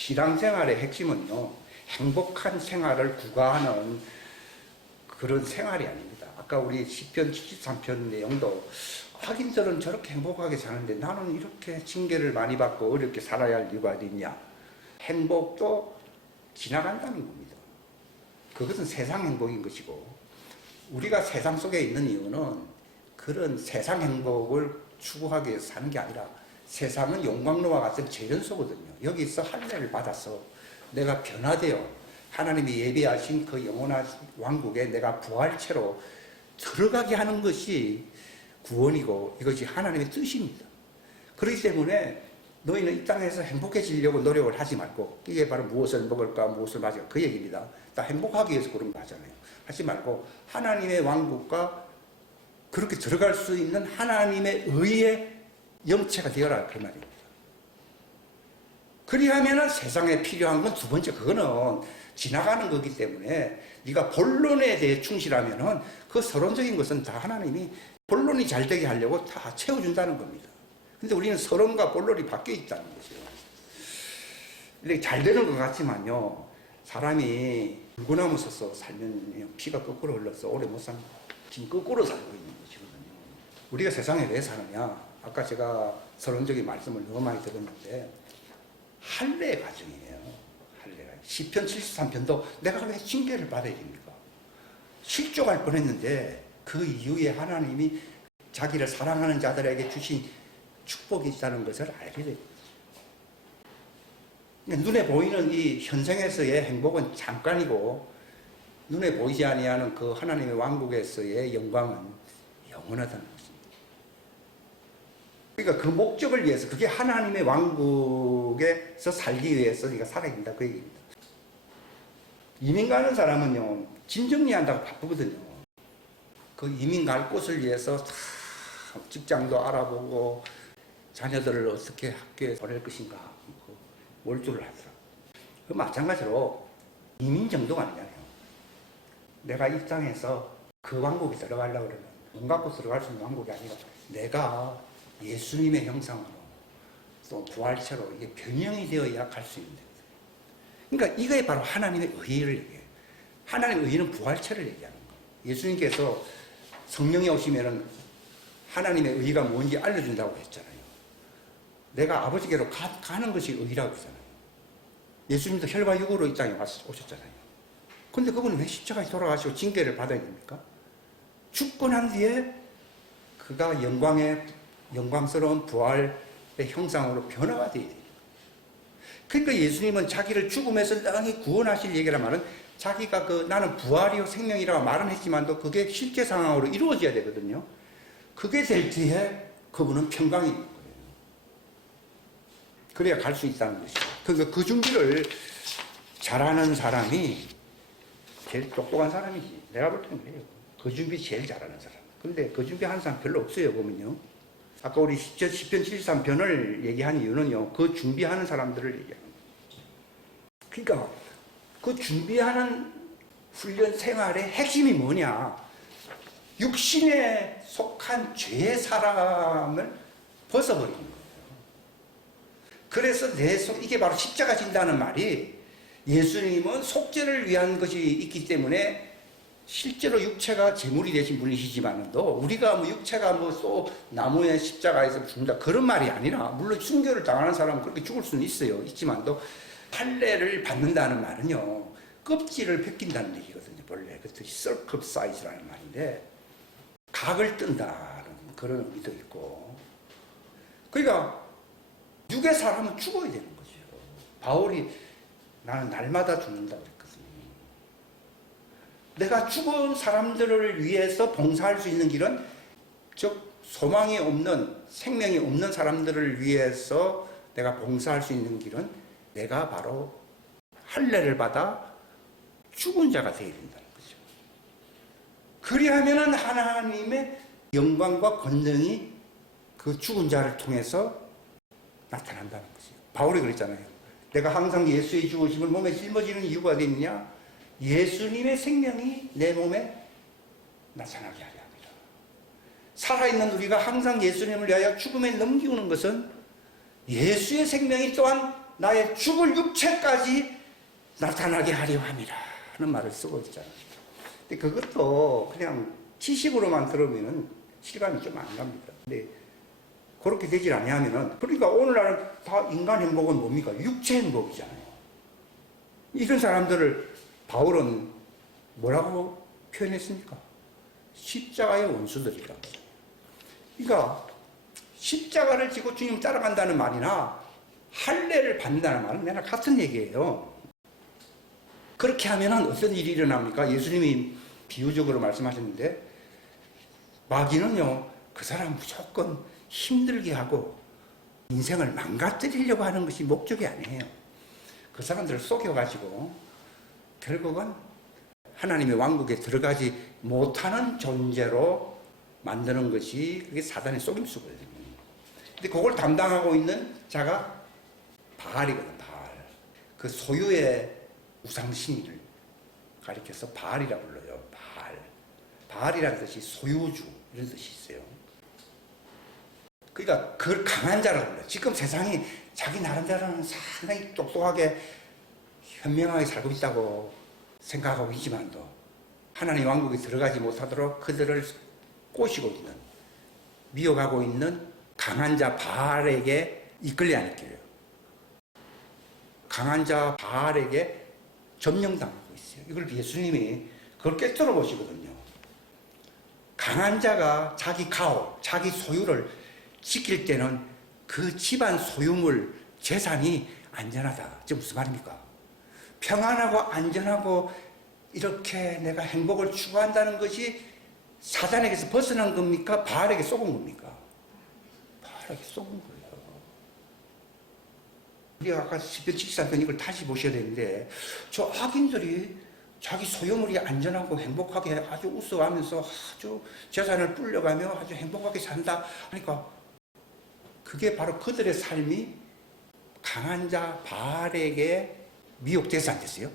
신앙생활의 핵심은요, 행복한 생활을 구가하는 그런 생활이 아닙니다. 아까 우리 시편 73편 내용도 하긴들은 저렇게 행복하게 사는데 나는 이렇게 징계를 많이 받고 어렵게 살아야 할 이유가 어디 있냐. 행복도 지나간다는 겁니다. 그것은 세상 행복인 것이고, 우리가 세상 속에 있는 이유는 그런 세상 행복을 추구하기 위해서 사는 게 아니라, 세상은 용광로와 같은 재련소거든요. 여기서 할례를 받아서 내가 변화되어 하나님이 예비하신 그 영원한 왕국에 내가 부활체로 들어가게 하는 것이 구원이고, 이것이 하나님의 뜻입니다. 그렇기 때문에 너희는 이 땅에서 행복해지려고 노력을 하지 말고, 이게 바로 무엇을 먹을까 무엇을 마실까 그 얘기입니다. 다 행복하기 위해서 그런 거 하잖아요. 하지 말고 하나님의 왕국과 그렇게 들어갈 수 있는 하나님의 의의 영체가 되어라, 그 말입니다. 그리하면 세상에 필요한 건 두 번째, 그거는 지나가는 거기 때문에 네가 본론에 대해 충실하면은 그 서론적인 것은 다 하나님이 본론이 잘 되게 하려고 다 채워준다는 겁니다. 근데 우리는 서론과 본론이 바뀌어 있다는 거죠. 이렇게 잘 되는 것 같지만요, 사람이 물구나무 서서 살면 피가 거꾸로 흘러서 오래 못 삽니다. 지금 거꾸로 살고 있는 것이거든요. 우리가 세상에 왜 사느냐? 아까 제가 서론적인 말씀을 너무 많이 들었는데, 할례 과정이에요. 할례가. 시편 73편도 내가 왜 징계를 받아야 됩니까? 실족할 뻔했는데 그 이후에 하나님이 자기를 사랑하는 자들에게 주신 축복이 있다는 것을 알게 됩니다. 눈에 보이는 이 현생에서의 행복은 잠깐이고, 눈에 보이지 아니하는 그 하나님의 왕국에서의 영광은 영원하다는 것입니다. 그러니까 그 목적을 위해서, 그게 하나님의 왕국에서 살기 위해서 네가 살아야 된다, 그 얘기입니다. 이민 가는 사람은요, 짐 정리한다고 바쁘거든요. 그 이민 갈 곳을 위해서 다 직장도 알아보고 자녀들을 어떻게 학교에 보낼 것인가 몰두를 하더라고요. 그 마찬가지로 이민 정도가 아니잖아요. 내가 이 땅에서 그 왕국에 들어가려고 그러면 돈 갖고 들어갈 수 있는 왕국이 아니라 내가 예수님의 형상으로 또 부활체로 이게 변형이 되어야 갈 수 있는 거예요. 그러니까 이거에 바로 하나님의 의의를 얘기해요. 하나님의 의의는 부활체를 얘기하는 거예요. 예수님께서 성령이 오시면은 하나님의 의의가 뭔지 알려준다고 했잖아요. 내가 아버지께로 가는 것이 의의라고 했잖아요. 예수님도 혈과 육으로 이 땅에 오셨잖아요. 근데 그분은 왜 십자가에 돌아가시고 징계를 받아야 됩니까? 죽고 난 뒤에 그가 영광스러운 부활의 형상으로 변화가 되어야 돼요. 그러니까 예수님은 자기를 죽음에서 땅이 구원하실 얘기란 말은 자기가 나는 부활이요 생명이라고 말은 했지만도 그게 실제 상황으로 이루어져야 되거든요. 그게 될 뒤에 그분은 평강이 있는 거예요. 그래야 갈 수 있다는 것이죠. 그러니까 그 준비를 잘하는 사람이 제일 똑똑한 사람이지. 내가 볼 때는 그래요. 그 준비 제일 잘하는 사람. 근데 그 준비하는 사람 별로 없어요, 보면요. 아까 우리 시편 73편을 얘기한 이유는요, 그 준비하는 사람들을 얘기하는 거예요. 그러니까 그 준비하는 훈련 생활의 핵심이 뭐냐? 육신에 속한 죄의 사람을 벗어버리는 거예요. 그래서 이게 바로 십자가 진다는 말이, 예수님은 속죄를 위한 것이 있기 때문에 실제로 육체가 제물이 되신 분이시지만도 우리가 육체가 또 나무의 십자가에서 죽는다 그런 말이 아니라, 물론 순교를 당하는 사람은 그렇게 죽을 수는 있지만도 할례를 받는다는 말은요, 껍질을 벗긴다는 얘기거든요. 원래 그것도 circumcise라는 말인데 각을 뜬다는 그런 의미도 있고, 그러니까 육의 사람은 죽어야 되는 거죠. 바울이 나는 날마다 죽는다고 그랬거든요. 내가 죽은 사람들을 위해서 봉사할 수 있는 길은, 즉 소망이 없는, 생명이 없는 사람들을 위해서 내가 봉사할 수 있는 길은 내가 바로 할례를 받아 죽은 자가 되어야 된다는 거죠. 그리하면 하나님의 영광과 권능이 그 죽은 자를 통해서 나타난다는 거죠. 바울이 그랬잖아요. 내가 항상 예수의 죽으심을 몸에 짊어지는 이유가 어디 있느냐? 예수님의 생명이 내 몸에 나타나게 하려 합니다. 살아있는 우리가 항상 예수님을 위하여 죽음에 넘기우는 것은 예수의 생명이 또한 나의 죽을 육체까지 나타나게 하려 함이라 하는 말을 쓰고 있잖아요. 근데 그것도 그냥 지식으로만 들으면 실감이 좀 안 갑니다. 근데 그렇게 되질 않냐면은, 그러니까 오늘날은 다 인간 행복은 뭡니까? 육체 행복이잖아요. 이런 사람들을 바울은 뭐라고 표현했습니까? 십자가의 원수들이라고. 그러니까 십자가를 지고 주님 따라간다는 말이나 할례를 받는다는 말은 내가 같은 얘기예요. 그렇게 하면은 어떤 일이 일어납니까? 예수님이 비유적으로 말씀하셨는데, 마귀는요, 그 사람 무조건 힘들게 하고 인생을 망가뜨리려고 하는 것이 목적이 아니에요. 그 사람들을 속여가지고 결국은 하나님의 왕국에 들어가지 못하는 존재로 만드는 것이 그게 사단의 속임수거든요. 근데 그걸 담당하고 있는 자가 바알이거든, 바알. 그 소유의 우상신을 가리켜서 바알이라고 불러요. 바알. 바알이라는 뜻이 소유주, 이런 뜻이 있어요. 그러니까 그걸 강한 자라고 불러요. 지금 세상이 자기 나름대로는 상당히 똑똑하게 현명하게 살고 있다고 생각하고 있지만도 하나님 왕국에 들어가지 못하도록 그들을 꼬시고 있는, 미혹하고 있는 강한 자 바알에게 이끌려 안 이끌려요. 강한 자 바알에게 점령당하고 있어요. 이걸 예수님이 그걸 깨뜨려 보시거든요. 강한 자가 자기 가오, 자기 소유를 지킬 때는 그 집안 소유물, 재산이 안전하다. 지금 무슨 말입니까? 평안하고 안전하고 이렇게 내가 행복을 추구한다는 것이 사단에게서 벗어난 겁니까? 바알에게 쏘은 겁니까? 바알에게 쏘은 거예요. 우리가 아까 10편 73편 이걸 다시 보셔야 되는데, 저 악인들이 자기 소유물이 안전하고 행복하게 아주 웃어가면서 아주 재산을 불려가며 아주 행복하게 산다 하니까, 그게 바로 그들의 삶이 강한 자 바알에게 미혹돼서 안 됐어요?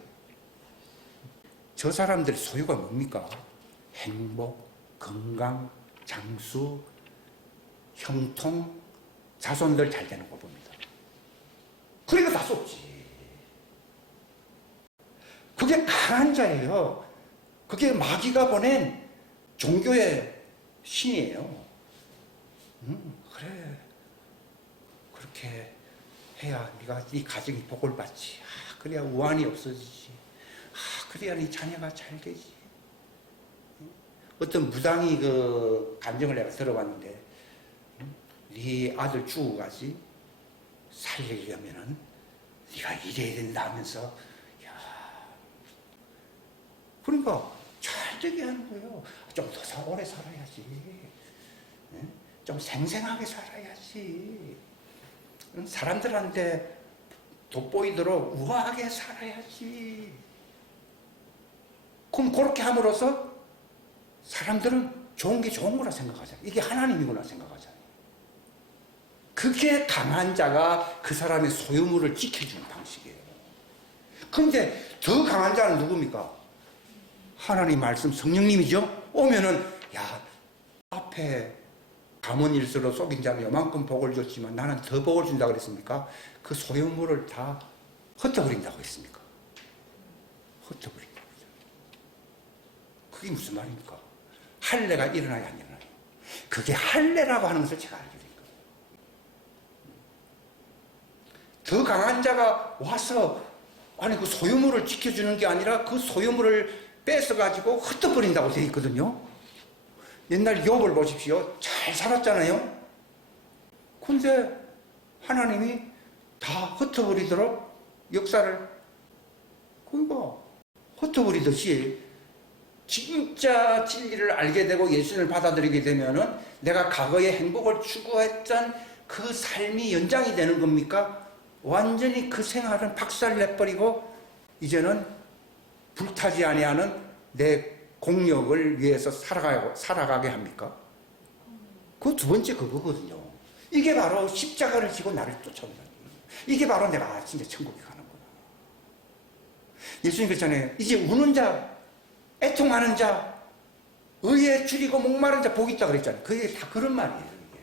저 사람들의 소유가 뭡니까? 행복, 건강, 장수, 형통, 자손들 잘 되는 거 봅니다. 그러니까 다 쏟지. 그게 강한 자예요. 그게 마귀가 보낸 종교의 신이에요. 그래. 그렇게 해야 네가 네 가정이 복을 받지. 그래야 우환이 없어지지. 그래야 네 자녀가 잘 되지. 어떤 무당이 그 간증을 내가 들어봤는데, 네 아들 죽어가지 살리려면은 네가 이래야 된다 하면서, 야, 그러니까 잘 되게 하는 거예요. 좀 더 오래 살아야지. 좀 생생하게 살아야지. 사람들한테 돋보이도록 우아하게 살아야지. 그럼 그렇게 함으로써 사람들은 좋은 게 좋은 거라 생각하잖아요. 이게 하나님이구나 생각하잖아요. 그게 강한 자가 그 사람의 소유물을 지켜주는 방식이에요. 그런데 더 강한 자는 누굽니까? 하나님 말씀 성령님이죠. 오면은, 야, 앞에 가문일서로 속인 자는 요만큼 복을 줬지만 나는 더 복을 준다고 그랬습니까? 그 소유물을 다 흩어버린다고 했습니까? 흩어버린다고 했죠. 그게 무슨 말입니까? 할례가 일어나야 안 일어나요. 그게 할례라고 하는 것을 제가 알게 된 거예요. 더 강한 자가 와서, 아니 그 소유물을 지켜주는 게 아니라 그 소유물을 뺏어가지고 흩어버린다고 되어 있거든요. 옛날 욥을 보십시오. 잘 살았잖아요. 근데 하나님이 다 흩어버리도록 역사를, 그러니까 흩어버리듯이 진짜 진리를 알게 되고 예수님을 받아들이게 되면은 내가 과거에 행복을 추구했던 그 삶이 연장이 되는 겁니까? 완전히 그 생활은 박살내버리고 이제는 불타지 아니하는 내 공력을 위해서 살아가게 합니까? 그 두 번째 그거거든요. 이게 바로 십자가를 지고 나를 쫓아온다는 거예요. 이게 바로 내가 진짜 천국에 가는구나. 예수님 그랬잖아요. 이제 우는 자, 애통하는 자, 의에 줄이고 목마른 자 복이 있다 그랬잖아요. 그게 다 그런 말이에요. 이게.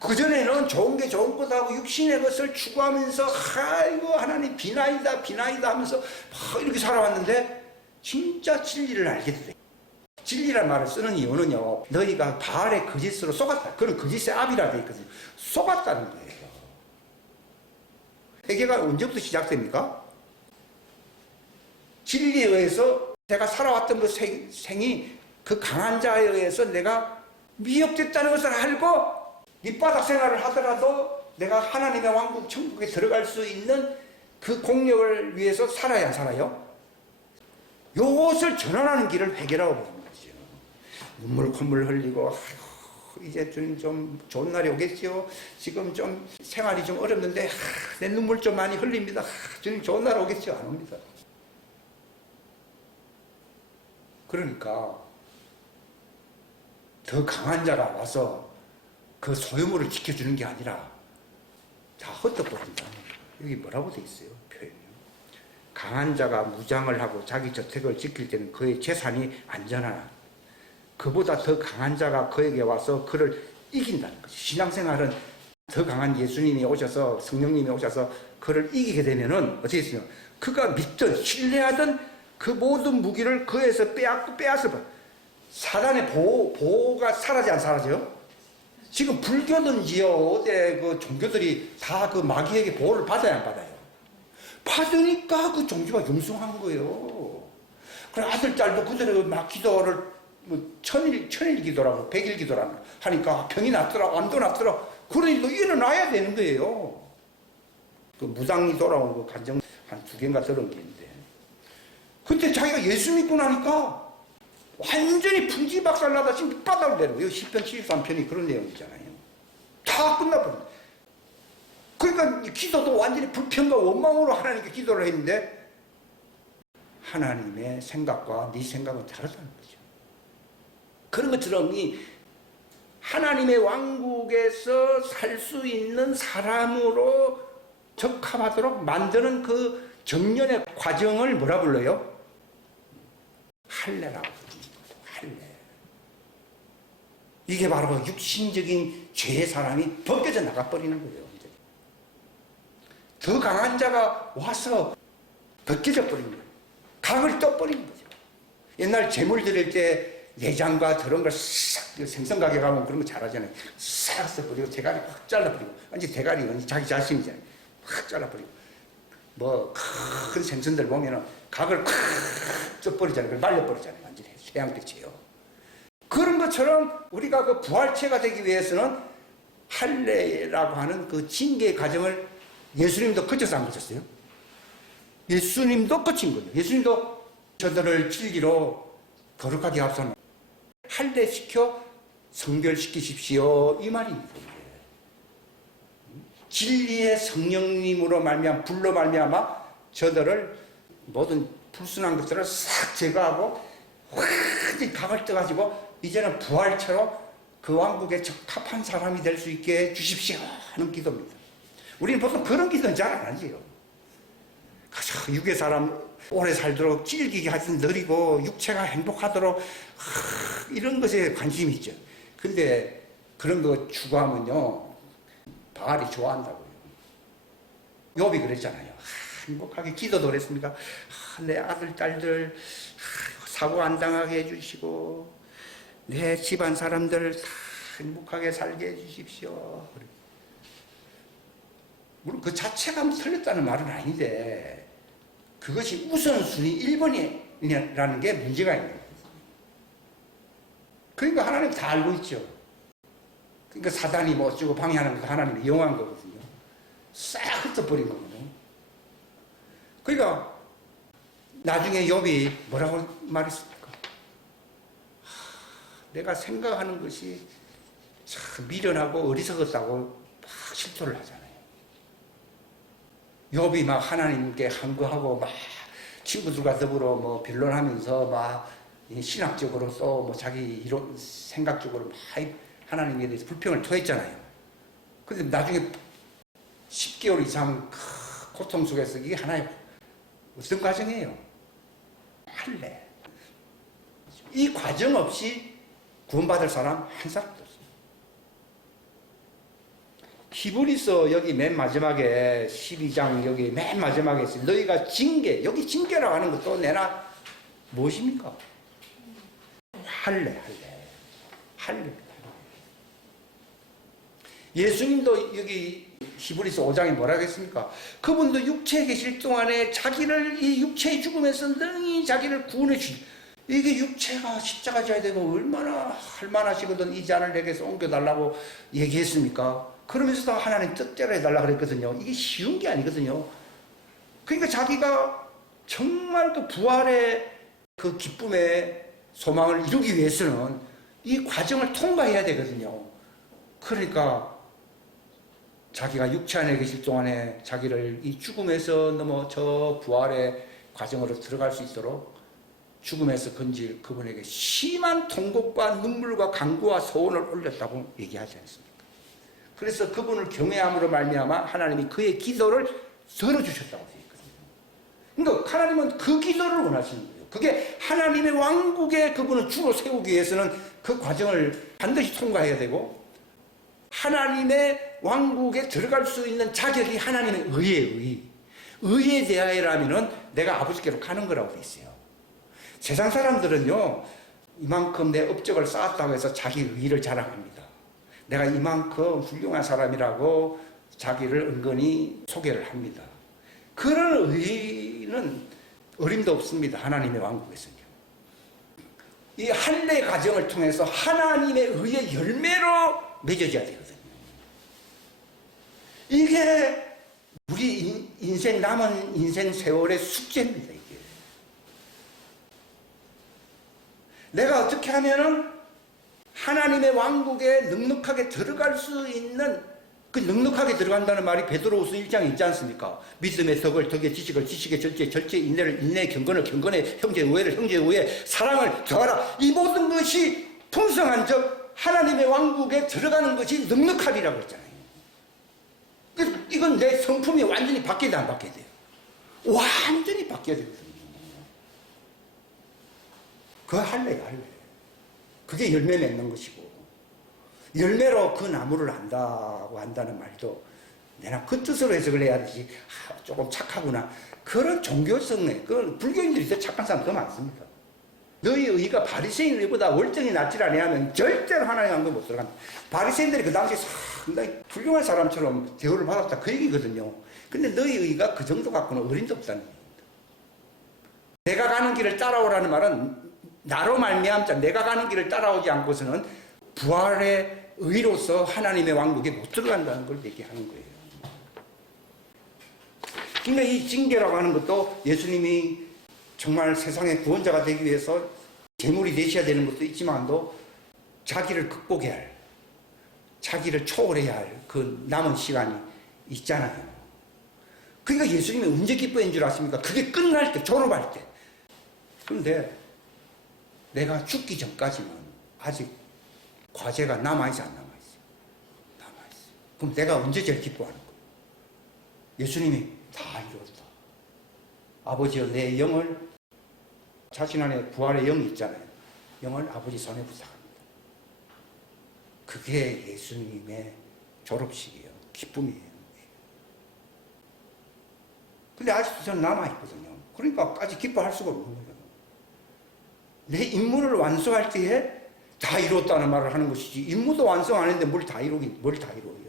그전에는 좋은 게 좋은 것하고 육신의 것을 추구하면서 아이고 하나님 비나이다 비나이다 하면서 막 이렇게 살아왔는데 진짜 진리를 알게 돼. 진리란 말을 쓰는 이유는요, 너희가 바알의 거짓으로 속았다. 그런 거짓의 압이라 돼 있거든요. 속았다는 거예요. 회개가 언제부터 시작됩니까? 진리에 의해서 내가 살아왔던 그 생이 그 강한 자에 의해서 내가 미혹됐다는 것을 알고 밑바닥 생활을 하더라도 내가 하나님의 왕국 천국에 들어갈 수 있는 그 공력을 위해서 살아야 안 살아요? 요것을 전환하는 길을 회개라고 보는 거죠. 눈물 콧물 흘리고 아이고, 이제 좀 좋은 날이 오겠지요. 지금 좀 생활이 좀 어렵는데 내 눈물 좀 많이 흘립니다. 주님 좋은 날 오겠지요. 안 옵니다. 그러니까 더 강한 자가 와서 그 소유물을 지켜주는 게 아니라 다 헛떡버린다. 여기 뭐라고 돼 있어요? 표현이. 강한 자가 무장을 하고 자기 저택을 지킬 때는 그의 재산이 안전하나 그보다 더 강한 자가 그에게 와서 그를 이긴다는 거죠. 신앙생활은 더 강한 예수님이 오셔서 성령님이 오셔서 그를 이기게 되면은 어떻게 했어요? 그가 믿던 신뢰하던 그 모든 무기를 그에서 빼앗아 봐. 사단의 보호가 사라져 안 사라져요? 지금 불교든지요, 어디 그 종교들이 다 그 마귀에게 보호를 받아야 안 받아요? 받으니까 그 종교가 영성한 거예요. 그래 아들 딸도 그대로 막 기도를 뭐 천일 기도라고 백일 기도라고 하니까 병이 낫더라 안도 낫더라. 그런 일도 일어나야 되는 거예요. 그 무당이 돌아온 그 간증 한 2개인가 들은 게 있는데, 근데 자기가 예수 믿고 나니까 완전히 풍지박살나다 지금 밑바닥을 내려고. 여기 10편 73편이 그런 내용이잖아요. 다 끝나버린다. 그러니까 기도도 완전히 불평과 원망으로 하나님께 기도를 했는데 하나님의 생각과 네 생각은 다르다는 거죠. 그런 것처럼 이 하나님의 왕국에서 살 수 있는 사람으로 적합하도록 만드는 그 정년의 과정을 뭐라 불러요? 할례라고 부릅니다. 할례. 이게 바로 육신적인 죄의 사람이 벗겨져 나가버리는 거예요. 이제. 더 강한 자가 와서 벗겨져 버리는 거예요. 각을 떠버리는 거죠. 옛날 재물 드릴 때 내장과 그런 걸 싹 생선 가게 가면 그런 거 잘하잖아요. 싹 써버리고 대가리 확 잘라버리고 완전 대가리는 자기 자신이잖아요. 확 잘라버리고 뭐 큰 생선들 보면은 각을 팍 쪄버리잖아요. 말려버리잖아요. 완전히 쇠양빛이에요. 그런 것처럼 우리가 그 부활체가 되기 위해서는 할례라고 하는 그 징계의 과정을 예수님도 거쳐서 안 거쳤어요? 예수님도 거친 거예요. 예수님도 저들을 진리로 거룩하게 앞서는 할례시켜 성결시키십시오 이 말입니다. 진리의 성령님으로 말미암아 불로 말미암아 저들을 모든 불순한 것들을 싹 제거하고 완전히 각을 떠가지고 이제는 부활체로 그 왕국에 적합한 사람이 될 수 있게 해주십시오 하는 기도입니다. 우리는 보통 그런 기도는 잘 안 하지요. 육의 사람 오래 살도록 질기게 하여튼 느리고 육체가 행복하도록 이런 것에 관심이 있죠. 근데 그런 거 추구하면요 바알이 좋아한다고요. 욥이 그랬잖아요. 행복하게 기도도 그랬습니까? 내 아들 딸들 사고 안 당하게 해주시고 내 집안 사람들 다 행복하게 살게 해주십시오. 물론 그 자체가 틀렸다는 말은 아닌데 그것이 우선순위 1번이라는 게 문제가 있는 거예요. 그러니까 하나님 다 알고 있죠. 그러니까 사단이 뭐 어쩌고 방해하는 것도 하나님이 이용한 거거든요. 싹 흩어버린 거거든요. 그러니까 나중에 욥이 뭐라고 말했습니까? 내가 생각하는 것이 참 미련하고 어리석었다고 막 실토를 하잖아요. 욥이 막 하나님께 항거하고 막 친구들과 더불어 뭐 변론하면서 막 신학적으로 또 뭐 자기 이론 생각적으로 막 하나님에 대해서 불평을 토했잖아요. 근데 나중에 10개월 이상 고통 속에서 이게 하나의 어떤 과정이에요? 할례. 이 과정 없이 구원받을 사람 한 사람도 없어요. 히브리서 여기 맨 마지막에 12장 여기 맨 마지막에 있어요. 너희가 징계, 여기 징계라고 하는 것도 내나 무엇입니까? 할례. 예수님도 여기 히브리서 5장에 뭐라고 했습니까? 그분도 육체에 계실 동안에 자기를 이 육체의 죽음에서 능히 자기를 구원해 주시. 이게 육체가 십자가 져야 되고 얼마나 할만하시거든 이 잔을 내게서 옮겨달라고 얘기했습니까? 그러면서도 하나님 뜻대로 해달라고 그랬거든요. 이게 쉬운 게 아니거든요. 그러니까 자기가 정말 그 부활의 그 기쁨의 소망을 이루기 위해서는 이 과정을 통과해야 되거든요. 그러니까 자기가 육체 안에 계실 동안에 자기를 이 죽음에서 넘어 저 부활의 과정으로 들어갈 수 있도록 죽음에서 건질 그분에게 심한 통곡과 눈물과 간구와 소원을 올렸다고 얘기하지 않습니까? 그래서 그분을 경외함으로 말미암아 하나님이 그의 기도를 들어주셨다고 되어 있거든요. 그러니까 하나님은 그 기도를 원하시는 거예요. 그게 하나님의 왕국에 그분을 주로 세우기 위해서는 그 과정을 반드시 통과해야 되고 하나님의 왕국에 들어갈 수 있는 자격이 하나님의 의에 대하여라면은 내가 아버지께로 가는 거라고 돼 있어요. 세상 사람들은요 이만큼 내 업적을 쌓았다고 해서 자기 의를 자랑합니다. 내가 이만큼 훌륭한 사람이라고 자기를 은근히 소개를 합니다. 그런 의는 어림도 없습니다. 하나님의 왕국에서는요. 이 할례 과정을 통해서 하나님의 의의 열매로 맺어져야 되거든요. 이게 우리 인생 남은 인생 세월의 숙제입니다. 이게 내가 어떻게 하면은 하나님의 왕국에 넉넉하게 들어갈 수 있는 그 넉넉하게 들어간다는 말이 베드로후서 1장에 있지 않습니까? 믿음의 덕을 덕에 지식을 지식의 절제 인내를 인내 경건을 경건에 형제 우애를 형제 우애 사랑을 더하라. 이 모든 것이 풍성한 적 하나님의 왕국에 들어가는 것이 넉넉하리라고 했잖아요. 이건 내 성품이 완전히 바뀌어야 돼, 안 바뀌어야 돼요? 완전히 바뀌어야 되거든요. 그 할례가 할례. 그게 열매 맺는 것이고 열매로 그 나무를 안다고 한다는 말도 내가 그 뜻으로 해석을 해야 되지. 조금 착하구나. 그런 종교성에 그건 불교인들이 더 착한 사람 더 많습니다. 너희 의가 바리새인 의보다 월등히 낫지 아니하면 절대로 하나님 왕국에 못 들어간다. 바리새인들이 그 당시에 상당히 훌륭한 사람처럼 대우를 받았다 그 얘기거든요. 근데 너희 의가 그 정도 갖고는 어림도 없다는 얘기입니다. 내가 가는 길을 따라오라는 말은 나로 말미암자 내가 가는 길을 따라오지 않고서는 부활의 의로서 하나님의 왕국에 못 들어간다는 걸 얘기하는 거예요. 그러니까 이 징계라고 하는 것도 예수님이 정말 세상의 구원자가 되기 위해서 제물이 되셔야 되는 것도 있지만도 자기를 극복해야 할, 자기를 초월해야 할 그 남은 시간이 있잖아요. 그러니까 예수님이 언제 기뻐한 줄 아십니까? 그게 끝날 때, 졸업할 때. 그런데 내가 죽기 전까지는 아직 과제가 남아있어, 안 남아있어요? 남아있어요. 그럼 내가 언제 제일 기뻐하는 거예요? 예수님이 다 이루었다. 아버지여 내 영을 자신 안에 부활의 영이 있잖아요. 영을 아버지 손에 부탁합니다. 그게 예수님의 졸업식이에요. 기쁨이에요. 근데 아직도 저는 남아있거든요. 그러니까 아직 기뻐할 수가 없는 거예요. 내 임무를 완수할 때에 다 이뤘다는 말을 하는 것이지 임무도 완성 안 했는데 뭘 다 이루어요?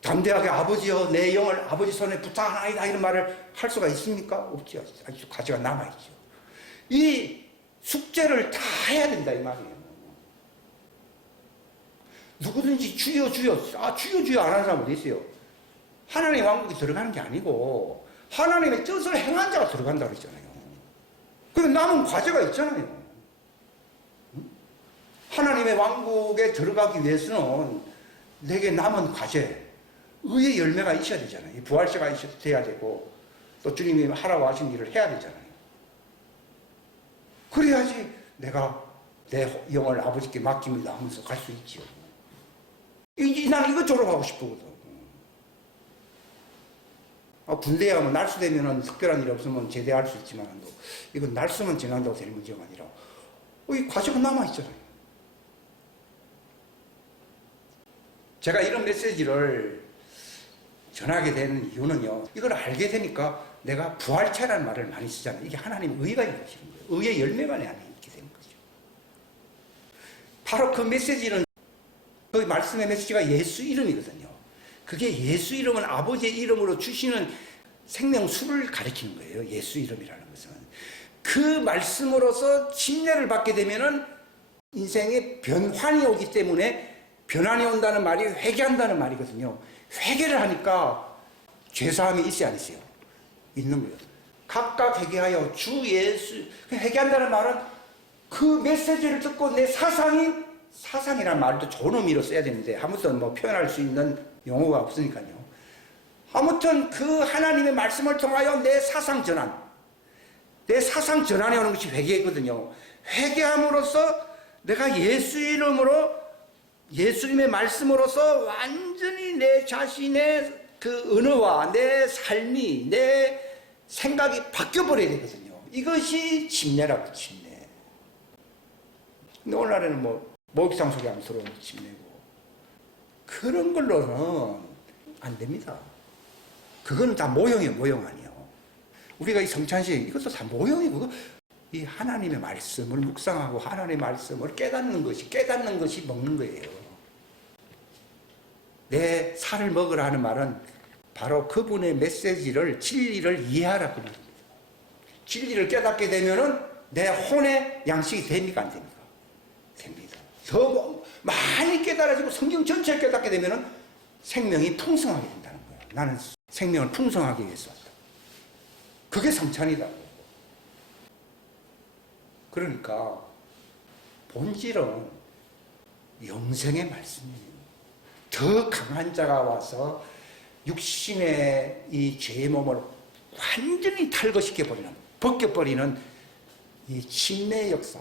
담대하게 아버지여 내 영을 아버지 손에 부탁하나이다 이런 말을 할 수가 있습니까? 없지. 아직도 가지가 남아있죠. 이 숙제를 다 해야 된다 이 말이에요. 누구든지 주여 주여 주여 주여 안 하는 사람 어디 있어요? 하나님의 왕국에 들어가는 게 아니고 하나님의 뜻을 행한 자가 들어간다 그랬잖아요. 그 남은 과제가 있잖아요. 하나님의 왕국에 들어가기 위해서는 내게 남은 과제, 의의 열매가 있어야 되잖아요. 부활세가 있어야 되고 또 주님이 하라고 하신 일을 해야 되잖아요. 그래야지 내가 내 영을 아버지께 맡깁니다 하면서 갈 수 있지요. 난 이거 졸업하고 싶거든. 군대에 가면 날수되면 특별한 일 없으면 제대할 수 있지만 이건 날수만 지난다고 될 문제가 아니라 이 과제가 남아있잖아요. 제가 이런 메시지를 전하게 되는 이유는요, 이걸 알게 되니까 내가 부활체라는 말을 많이 쓰잖아요. 이게 하나님의 의가 이루어지는 거예요. 의의 열매가 내 안에 있게 되는 거죠. 바로 그 메시지는, 그 말씀의 메시지가 예수 이름이거든요. 그게 예수 이름은 아버지의 이름으로 주시는 생명수를 가리키는 거예요. 예수 이름이라는 것은. 그 말씀으로서 침례를 받게 되면은 인생에 변환이 오기 때문에, 변환이 온다는 말이 회개한다는 말이거든요. 회개를 하니까 죄사함이 있어야 안 있어요? 있는 거예요. 각각 회개하여 주 예수, 회개한다는 말은 그 메시지를 듣고 내 사상이란 말도 좋은 의미로 써야 되는데, 아무튼 뭐 표현할 수 있는 용어가 없으니까요. 아무튼 그 하나님의 말씀을 통하여 내 사상 전환에 오는 것이 회개거든요. 회개함으로써 내가 예수 이름으로, 예수님의 말씀으로서 완전히 내 자신의 그 언어와 내 삶이, 내 생각이 바뀌어버려야 되거든요. 이것이 침례라고, 침례. 근데 오늘날에는 뭐 목욕탕 속에 안 들어오는 침례고, 그런 걸로는 안 됩니다. 그건 다 모형이에요, 모형 아니에요. 우리가 이 성찬식, 이것도 다 모형이고, 이 하나님의 말씀을 묵상하고 하나님의 말씀을 깨닫는 것이 먹는 거예요. 내 살을 먹으라 하는 말은 바로 그분의 메시지를, 진리를 이해하라고 말입니다. 진리를 깨닫게 되면은 내 혼의 양식이 됩니까, 안 됩니까? 됩니다. 더 많이 깨달아지고 성경 전체를 깨닫게 되면은 생명이 풍성하게 된다는 거예요. 나는 생명을 풍성하게 위해서 왔다. 그게 성찬이다. 그러니까 본질은 영생의 말씀이에요. 더 강한 자가 와서 육신의 이 죄의 몸을 완전히 탈거시켜버리는, 벗겨버리는 이 침례의 역사,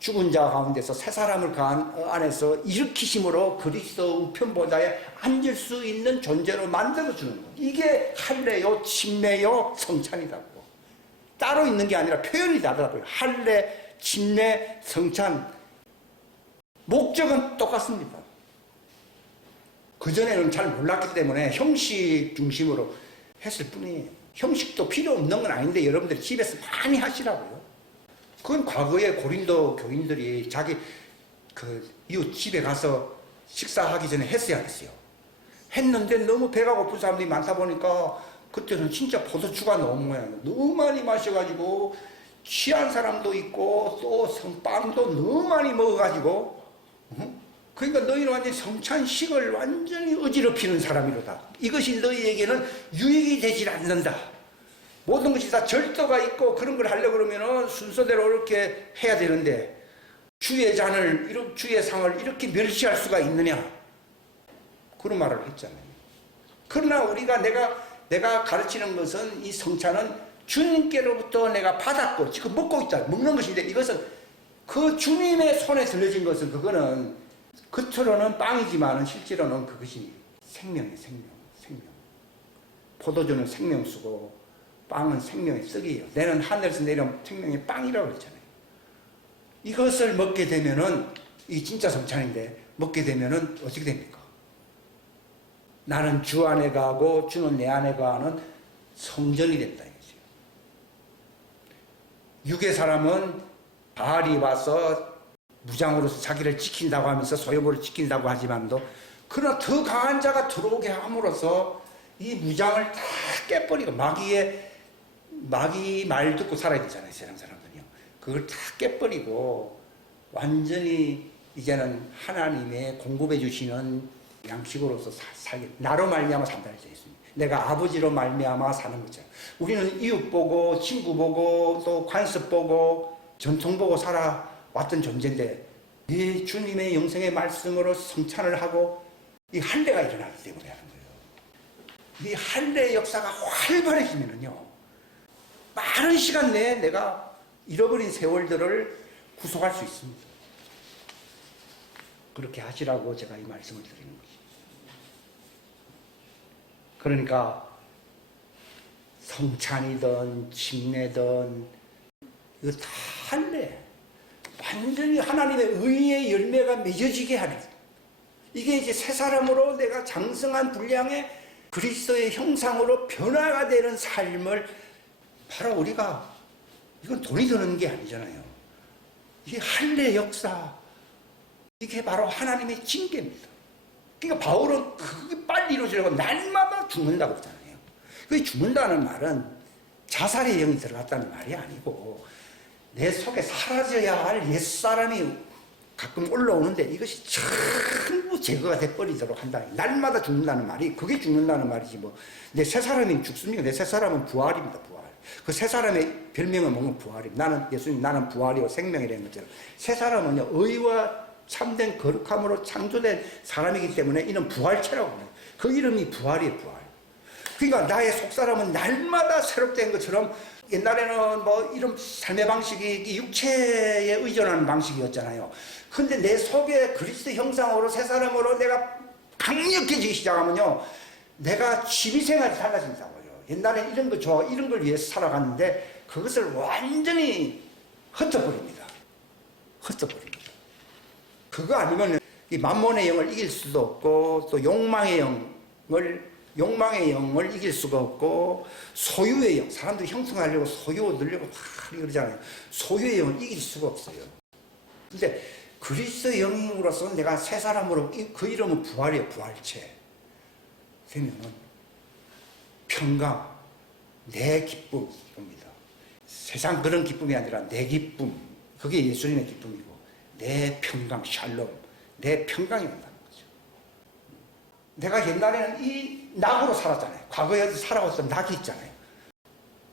죽은 자 가운데서 새 사람을 안에서 일으키심으로 그리스도 우편보좌에 앉을 수 있는 존재로 만들어주는 거예요. 이게 할례요, 침례요, 성찬이라고. 따로 있는 게 아니라 표현이 다르다고요. 할례, 침례, 성찬. 목적은 똑같습니다. 그전에는 잘 몰랐기 때문에 형식 중심으로 했을 뿐이에요. 형식도 필요 없는 건 아닌데 여러분들이 집에서 많이 하시라고요. 그건 과거에 고린도 교인들이 자기 그 이웃 집에 가서 식사하기 전에 했어야 했어요. 했는데 너무 배가 고픈 사람들이 많다 보니까 그때는 진짜 포도주가 너무 모양이에요. 너무 많이 마셔가지고 취한 사람도 있고 또 빵도 너무 많이 먹어가지고, 그러니까 너희는 완전히 성찬식을 완전히 어지럽히는 사람이로다. 이것이 너희에게는 유익이 되질 않는다. 모든 것이 다 절도가 있고 그런 걸 하려고 그러면은 순서대로 이렇게 해야 되는데 주의 잔을, 주의 상을 이렇게 멸시할 수가 있느냐, 그런 말을 했잖아요. 그러나 우리가 내가 가르치는 것은, 이 성찬은 주님께로부터 내가 받았고 지금 먹고 있다, 먹는 것인데, 이것은 그 주님의 손에 들려진 것은, 그거는 겉으로는 빵이지만 실제로는 그것이 생명이에요. 생명. 포도주는 생명수고 빵은 생명의 떡이에요. 내는 하늘에서 내려온 생명의 빵이라고 그랬잖아요. 이것을 먹게 되면은, 이 진짜 성찬인데 먹게 되면은 어떻게 됩니까? 나는 주 안에 가고 주는 내 안에 가는 성전이 된다 이거죠. 육의 사람은 바알이 와서 무장으로서 자기를 지킨다고 하면서 소유물을 지킨다고 하지만도, 그러나 더 강한 자가 들어오게 함으로써 이 무장을 다 깨버리고, 마귀 말 듣고 살아야 되잖아요, 세상 사람들이요. 그걸 다 깨버리고 완전히 이제는 하나님의 공급해 주시는 양식으로서 살게, 나로 말미암아 산다는 게 있습니다. 내가 아버지로 말미암아 사는 거죠. 우리는 이웃 보고 친구 보고 또 관습 보고 전통 보고 살아왔던 존재인데, 이 주님의 영생의 말씀으로 성찬을 하고 이 할례가 일어나기 때문에 하는 거예요. 이 할례의 역사가 활발해지면은요, 많은 시간 내에 내가 잃어버린 세월들을 구속할 수 있습니다. 그렇게 하시라고 제가 이 말씀을 드리는 것입니다. 그러니까 성찬이든 침례든 이거 다 할례, 완전히 하나님의 의의 열매가 맺어지게 하는, 이게 이제 새 사람으로 내가 장성한 분량의 그리스도의 형상으로 변화가 되는 삶을 바로 우리가, 이건 돈이 드는 게 아니잖아요. 이게 할례 역사, 이게 바로 하나님의 징계입니다. 그러니까 바울은 그게 빨리 이루어지려고 날마다 죽는다고 했잖아요. 그 죽는다는 말은 자살의 영이 들어갔다는 말이 아니고 내 속에 사라져야 할 옛사람이 가끔 올라오는데 이것이 전부 제거가 돼버리도록 한다. 날마다 죽는다는 말이, 그게 죽는다는 말이지 뭐. 내 새 사람이 죽습니까? 내 새 사람은 부활입니다. 부활. 그 새 사람의 별명은 뭔가 부활입니다. 나는 예수님, 나는 부활이요 생명이라는 것처럼 새 사람은요 의와 참된 거룩함으로 창조된 사람이기 때문에 이는 부활체라고 합니다. 그 이름이 부활이에요. 부활. 그러니까 나의 속사람은 날마다 새롭게 된 것처럼, 옛날에는 뭐 이런 삶의 방식이 육체에 의존하는 방식이었잖아요. 근데 내 속에 그리스도 형상으로 새 사람으로 내가 강력해지기 시작하면요, 내가 취미생활이 달라진다고요. 옛날엔 이런 거 좋아, 이런 걸 위해서 살아갔는데 그것을 완전히 흩어버립니다. 흩어버립니다. 그거 아니면 이 만몬의 영을 이길 수도 없고, 또 욕망의 영을 이길 수가 없고, 소유의 영, 사람들이 형성하려고 소유 늘려고 막 그러잖아요. 소유의 영을 이길 수가 없어요. 근데 그리스도의 영으로서 내가 새 사람으로, 그 이름은 부활이에요. 부활체 되면은 평강, 내 기쁨입니다. 세상 그런 기쁨이 아니라 내 기쁨, 그게 예수님의 기쁨이고, 내 평강, 샬롬, 내 평강이 온다는 거죠. 내가 옛날에는 이 낙으로 살았잖아요. 과거에 살아왔던 낙이 있잖아요.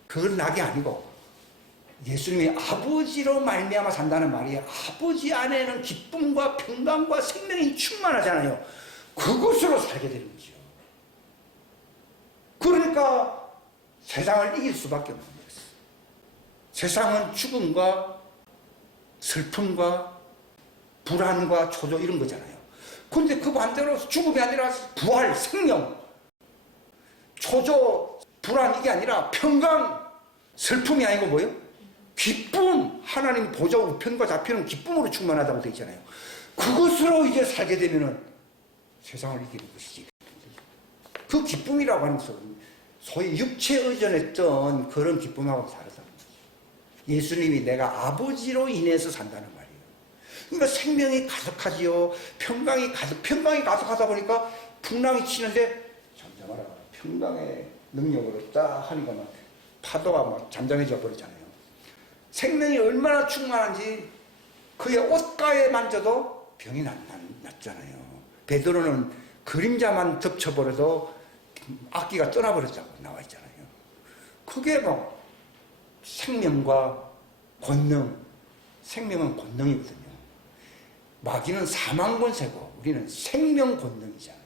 그건 낙이 아니고 예수님이 아버지로 말미암아 산다는 말이에요. 아버지 안에는 기쁨과 평강과 생명이 충만하잖아요. 그것으로 살게 되는 거죠. 그러니까 세상을 이길 수밖에 없는 거예요. 세상은 죽음과 슬픔과 불안과 초조 이런 거잖아요. 근데 그 반대로 죽음이 아니라 부활, 생명, 초조, 불안 이게 아니라 평강, 슬픔이 아니고 뭐예요? 기쁨, 하나님 보좌 우편과 좌편은 기쁨으로 충만하다고 되어 있잖아요. 그것으로 이제 살게 되면은 세상을 이기는 것이지. 그 기쁨이라고 하는 것은 소위 육체에 의존했던 그런 기쁨하고 다르다는 거죠. 예수님이 내가 아버지로 인해서 산다는 말이에요. 그러니까 생명이 가득하지요. 평강이 가득하다 보니까 풍랑이 치는데 잠잠하라. 평강의 능력으로 딱 하니까 막 파도가 막 잠잠해져 버리잖아요. 생명이 얼마나 충만한지 그의 옷가에 만져도 병이 났잖아요. 베드로는 그림자만 덮쳐버려도 악기가 떠나버렸다고 나와 있잖아요. 그게 뭐 생명과 권능, 생명은 권능이거든요. 마귀는 사망 권세고 우리는 생명 권능이잖아요.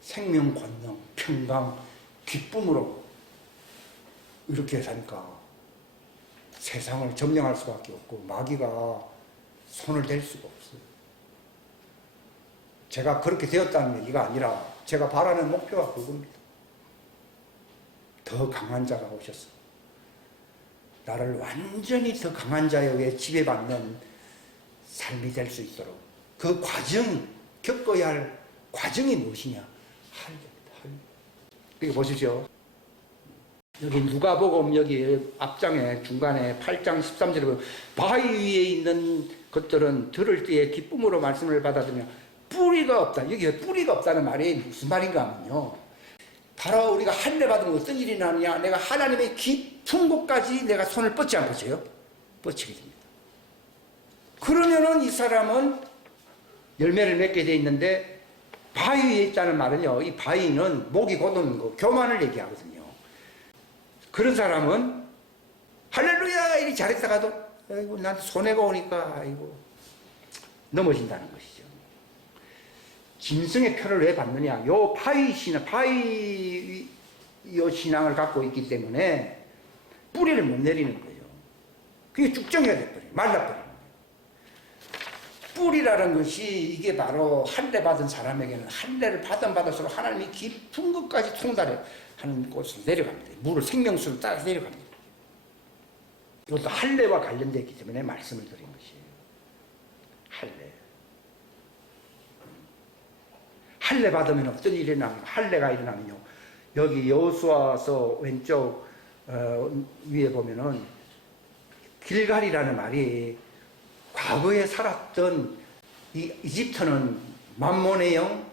생명 권능, 평강, 기쁨으로 이렇게 사니까 세상을 점령할 수밖에 없고 마귀가 손을 댈 수가 없어요. 제가 그렇게 되었다는 얘기가 아니라 제가 바라는 목표가 그겁니다. 더 강한 자가 오셔서 나를 완전히 더 강한 자에 의해 지배받는 삶이 될 수 있도록 그 과정, 겪어야 할 과정이 무엇이냐? 할례입니다. 여기 보시죠. 여기 누가복음 여기 앞장에 중간에 8장 13절에 보면 바위 위에 있는 것들은 들을 때에 기쁨으로 말씀을 받아들이며 뿌리가 없다. 여기 뿌리가 없다는 말이 무슨 말인가 하면요. 바로 우리가 할례 받으면 어떤 일이 나느냐. 내가 하나님의 깊은 곳까지 내가 손을 뻗지 않겠어요? 뻗치게 됩니다. 그러면은 이 사람은 열매를 맺게 돼 있는데 바위 위에 있다는 말은요. 이 바위는 목이 곧은 거, 교만을 얘기하거든요. 그런 사람은 할렐루야 이리 잘했다가도 아이고 나한테 손해가 오니까 아이고 넘어진다는 것이죠. 짐승의 표를 왜 받느냐? 요 바위 신앙을 갖고 있기 때문에 뿌리를 못 내리는 거예요. 그게 쭉정이가 돼버려요. 말라버리는 거예요. 뿌리라는 것이 이게 바로 할례 받은 사람에게는 할례를 받을수록 하나님이 깊은 것까지 통달해 하는 곳으로 내려갑니다. 물을 생명수로 따라 내려갑니다. 이것도 할례와 관련되어 있기 때문에 말씀을 드린 것이에요. 할례. 할례 받으면 어떤 일이 일어나면 할례가 일어나면요. 여기 여호수아서 왼쪽 위에 보면은 길갈이라는 말이 과거에 살았던 이 이집트는 만몬의 영,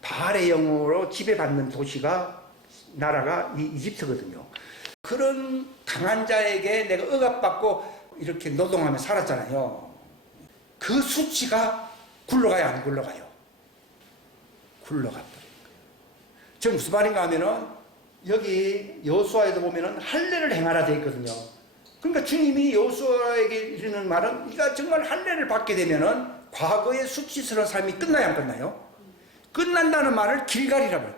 바알의 영으로 지배받는 도시가 나라가 이 이집트거든요. 그런 강한 자에게 내가 억압받고 이렇게 노동하며 살았잖아요. 그 수치가 굴러가요, 안 굴러가요? 굴러가 버린 거예요. 지금 무슨 말인가 하면은 여기 여호수아에도 보면은 할례를 행하라 되어 있거든요. 그러니까 주님이 여호수아에게 이르는 말은 네가 정말 할례를 받게 되면은 과거의 수치스러운 삶이 끝나야 안 끝나요? 끝난다는 말을 길갈이라고 해요.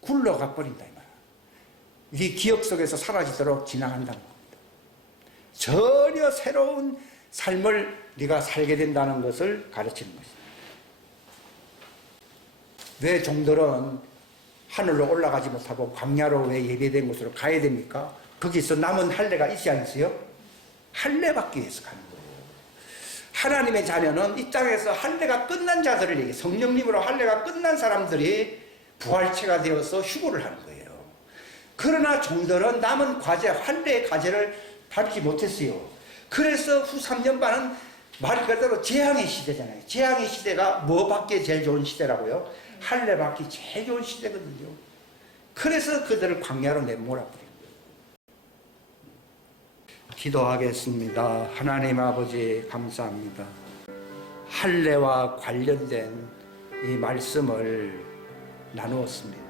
굴러가 버린다 이 말이야. 네 기억 속에서 사라지도록 지나간다는 겁니다. 전혀 새로운 삶을 네가 살게 된다는 것을 가르치는 것입니다. 왜 종들은 하늘로 올라가지 못하고 광야로 왜 예배된 곳으로 가야 됩니까? 거기서 남은 할례가 있지 않으세요? 할례 받기 위해서 가는 거예요. 하나님의 자녀는 이 땅에서 할례가 끝난 자들을 얘기해요. 성령님으로 할례가 끝난 사람들이 부활체가 되어서 휴고를 하는 거예요. 그러나 종들은 남은 과제, 할례의 과제를 밟지 못했어요. 그래서 후 3년반은 말 그대로 재앙의 시대잖아요. 재앙의 시대가 뭐 받기에 제일 좋은 시대라고요? 할례 받기 제일 좋은 시대거든요. 그래서 그들을 광야로 내몰아버린 거예요. 기도하겠습니다. 하나님 아버지 감사합니다. 할례와 관련된 이 말씀을 나누었습니다.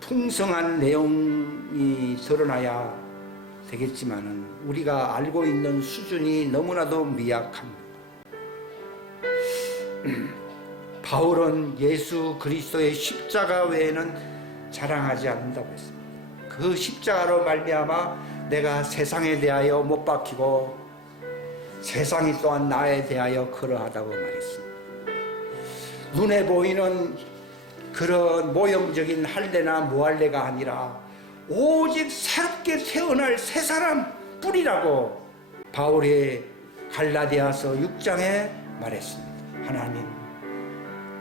풍성한 내용이 드러나야 되겠지만은 우리가 알고 있는 수준이 너무나도 미약합니다. 바울은 예수 그리스도의 십자가 외에는 자랑하지 않는다고 했습니다. 그 십자가로 말미암아 내가 세상에 대하여 못 박히고 세상이 또한 나에 대하여 그러하다고 말했습니다. 눈에 보이는 그런 모형적인 할례나 무할례가 아니라 오직 새롭게 태어날 새 사람 뿌리라고 바울이 갈라디아서 6장에 말했습니다. 하나님,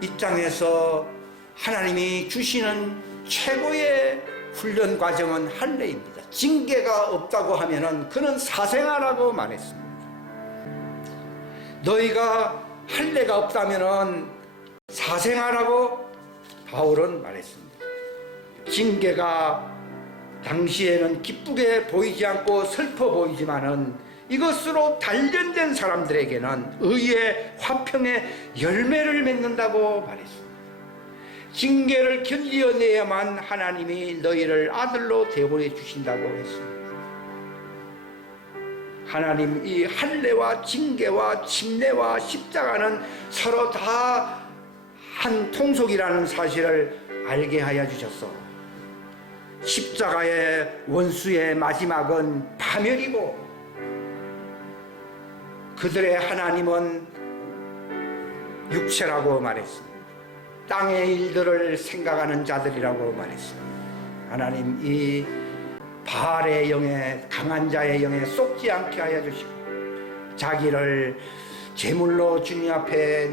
이 땅에서 하나님이 주시는 최고의 훈련 과정은 할례입니다. 징계가 없다고 하면은 그는 사생아라고 말했습니다. 너희가 할례가 없다면은 사생아라고 바울은 말했습니다. 징계가 당시에는 기쁘게 보이지 않고 슬퍼 보이지만은 이것으로 단련된 사람들에게는 의의 화평의 열매를 맺는다고 말했습니다. 징계를 견디어내야만 하나님이 너희를 아들로 대우해 주신다고 했습니다. 하나님, 이 할례와 징계와 침례와 십자가는 서로 다 한 통속이라는 사실을 알게 하여 주셨소. 십자가의 원수의 마지막은 파멸이고 그들의 하나님은 육체라고 말했습니다. 땅의 일들을 생각하는 자들이라고 말했습니다. 하나님, 이 바알의 영에, 강한 자의 영에 속지 않게 하여 주시고 자기를 제물로 주님 앞에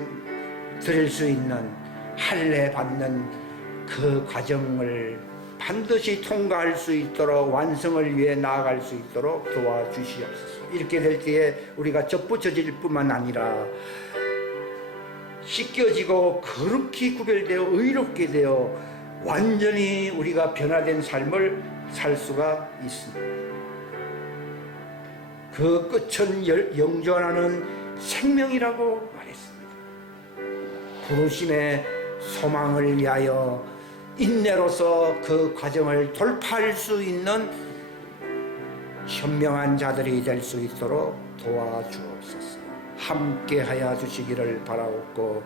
드릴 수 있는 할례 받는 그 과정을 반드시 통과할 수 있도록 완성을 위해 나아갈 수 있도록 도와주시옵소서. 이렇게 될 때에 우리가 접붙여질 뿐만 아니라 씻겨지고 거룩히 구별되어 의롭게 되어 완전히 우리가 변화된 삶을 살 수가 있습니다. 그 끝은 영존하는 생명이라고 말했습니다. 부르심의 소망을 위하여 인내로서 그 과정을 돌파할 수 있는 현명한 자들이 될 수 있도록 도와주옵소서. 함께 하여 주시기를 바라옵고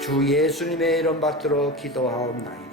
주 예수님의 이름 받들어 기도하옵나이다.